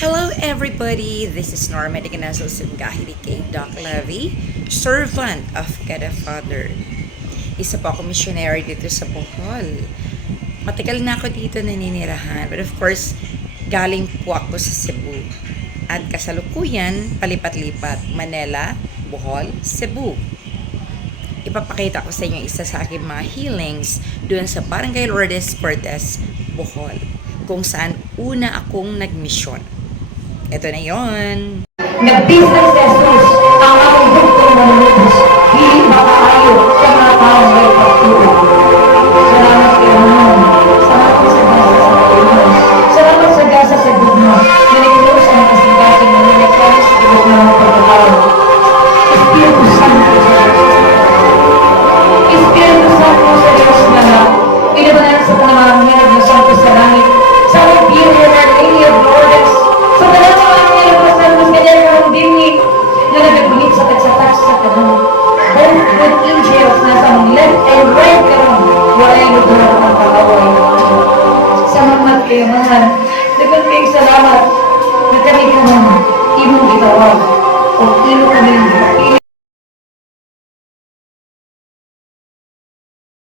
Hello everybody, this is Norma de Canaso Singahiri kay Doc Levy, servant of God the Father. Isa po ako missionary dito sa Bohol. Matagal na ako dito naninirahan, but of course, galing po ako sa Cebu. At kasalukuyan, palipat-lipat, Manila, Bohol, Cebu. Ipapakita ko sa inyo isa sa aking mga healings doon sa Barangay Lourdes Cortez, Bohol, kung saan una akong nagmisyon. Ito na yon. Nag-business Jesus ang aming buktong manunubos. Hindi makaayo sa mga taong may pagtulog. Salamat kayo naman. Salamat sa gasa sa Panginoon. Salamat sa gasa sa gugma. Na nagtulos ang kasigasing na nilagkalis sa Diyos na mga pagkakaroon. Espiritu Santo sa Diyos. Espiritu Santo sa Diyos na lahat. Pinabanan sa panamahangin ng Santo sa langit. Sa mga beauty and our Lady of Lourdes. Sa talang mga angel ng Santos ganyan ng dinig na nagagunit sa katsatas sa kanong. Both good angels na sa left and right karong walay lugar ang pag-away. Salamat kayo mahal. Dagan kayong salamat na kami ka naman imong gitawag o ilo kami